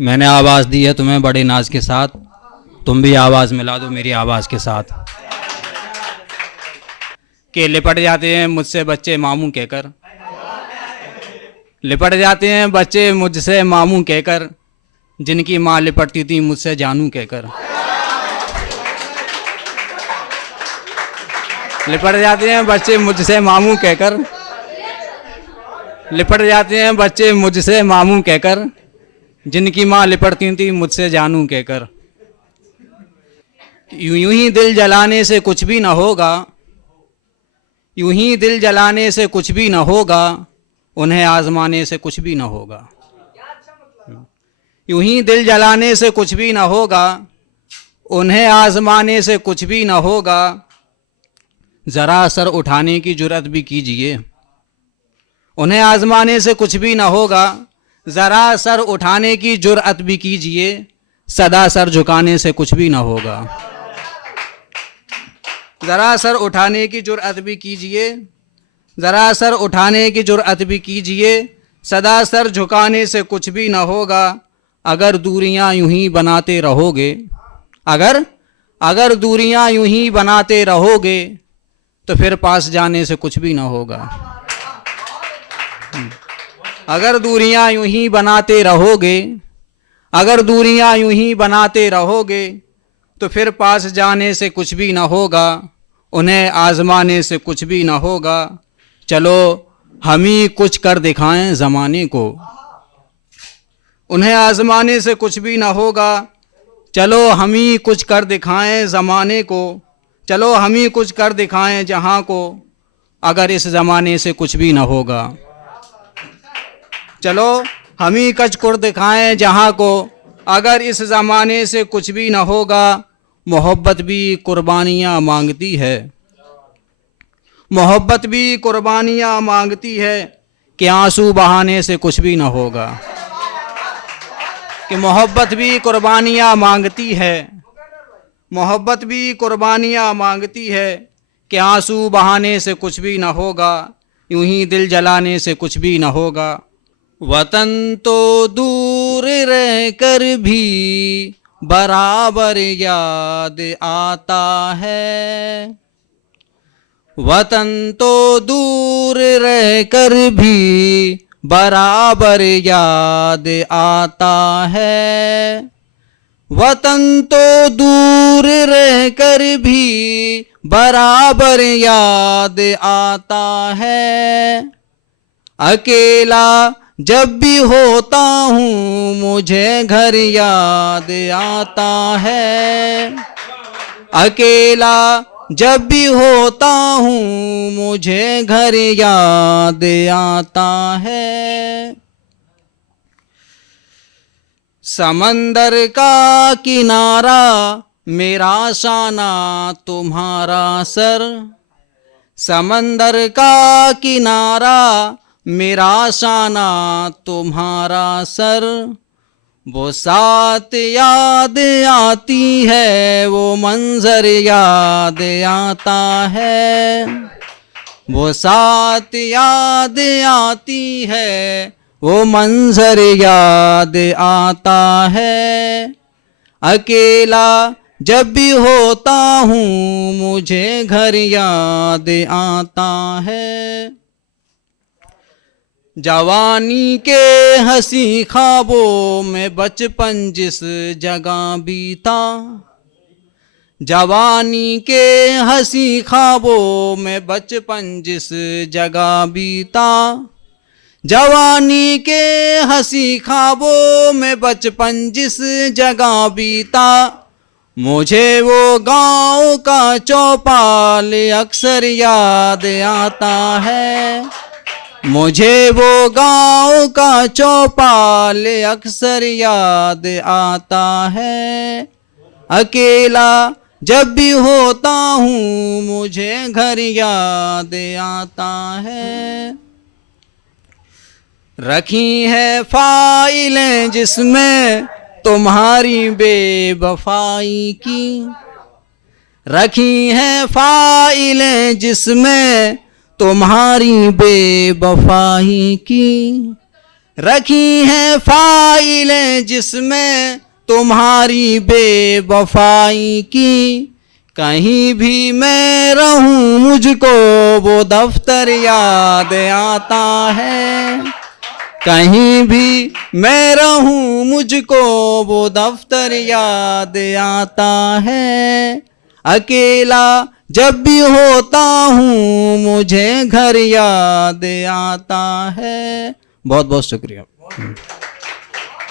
मैंने आवाज़ दी है तुम्हें बड़े नाज के साथ, तुम भी आवाज़ मिला दो मेरी आवाज़ के साथ। के लिपट जाते हैं मुझसे बच्चे मामू कहकर, लिपट जाते हैं बच्चे मुझसे मामू कहकर, जिनकी माँ लिपटती थी मुझसे जानू कहकर। लिपट जाते हैं बच्चे मुझसे मामू कहकर, लिपट जाते हैं बच्चे मुझसे मामू कहकर, जिनकी माँ लिपटती थी मुझसे जानू कहकर। यूं ही दिल जलाने से कुछ भी ना होगा, यूं ही दिल जलाने से कुछ भी ना होगा, उन्हें आजमाने से कुछ भी ना होगा। यूं ही दिल जलाने से कुछ भी ना होगा, उन्हें आजमाने से कुछ भी ना होगा। जरा सर उठाने की जुर्रत भी कीजिए, उन्हें आजमाने से कुछ भी ना होगा। जरा सर उठाने की जुर्रत भी कीजिए, सदा सर झुकाने से कुछ भी ना होगा। जरा सर उठाने की जुर्रत भी कीजिए, जरा सर उठाने की जुर्रत भी कीजिए, सदा सर झुकाने से कुछ भी ना होगा। अगर दूरियां यूं ही बनाते रहोगे, अगर दूरियां यूं ही बनाते रहोगे, तो फिर पास जाने से कुछ भी ना होगा। अगर दूरियां यूं ही बनाते रहोगे, अगर दूरियां यूं ही बनाते रहोगे, तो फिर पास जाने से कुछ भी ना होगा, उन्हें आजमाने से कुछ भी ना होगा। चलो हम ही कुछ कर दिखाएं ज़माने को, उन्हें आजमाने से कुछ भी ना होगा। चलो हम ही कुछ कर दिखाएं ज़माने को, चलो हम ही कुछ कर दिखाएं जहां को, अगर इस ज़माने से कुछ भी ना होगा। चलो हम ही कुछ कर दिखाएं जहां को, अगर इस ज़माने से कुछ भी ना होगा। मोहब्बत भी कुर्बानियाँ मांगती है, मोहब्बत भी कुर्बानियाँ मांगती है, कि आंसू बहाने से कुछ भी ना होगा। कि मोहब्बत भी कुर्बानियाँ मांगती है, मोहब्बत भी कुर्बानियाँ मांगती है, कि आंसू बहाने से कुछ भी ना होगा। यूं ही दिल जलाने से कुछ भी ना होगा। वतन तो दूर रह कर भी बराबर याद आता है, वतन तो दूर रह कर भी बराबर याद आता है, वतन तो दूर रह कर भी बराबर याद आता है। अकेला जब भी होता हूँ मुझे घर याद आता है, अकेला जब भी होता हूँ मुझे घर याद आता है। समंदर का किनारा मेरा शाना तुम्हारा सर, समंदर का किनारा मेरा शाना तुम्हारा सर। वो साथ याद आती है, वो मंजर याद आता है, वो साथ याद आती है, वो मंजर याद आता है। अकेला जब भी होता हूँ मुझे घर याद आता है। जवानी के हंसी ख्वाबों में बचपन जिस जगह बीता, जवानी के हंसी ख्वाबों में बचपन जिस जगह बीता, जवानी के हंसी ख्वाबों में बचपन जिस जगह बीता। मुझे वो गाँव का चौपाल अक्सर याद आता है, मुझे वो गाँव का चौपाल अक्सर याद आता है। अकेला जब भी होता हूँ मुझे घर याद आता है। रखी है फाइलें जिसमें तुम्हारी बेवफाई की, रखी है फाइलें जिसमें तुम्हारी बेवफाई की। रखी हैं फाइलें जिसमें तुम्हारी बेवफाई की। कहीं भी मैं रहूं मुझको वो दफ्तर याद आता है। कहीं भी मैं रहूं मुझको वो दफ्तर याद आता है। अकेला जब भी होता हूँ मुझे घर याद आता है। बहुत बहुत शुक्रिया।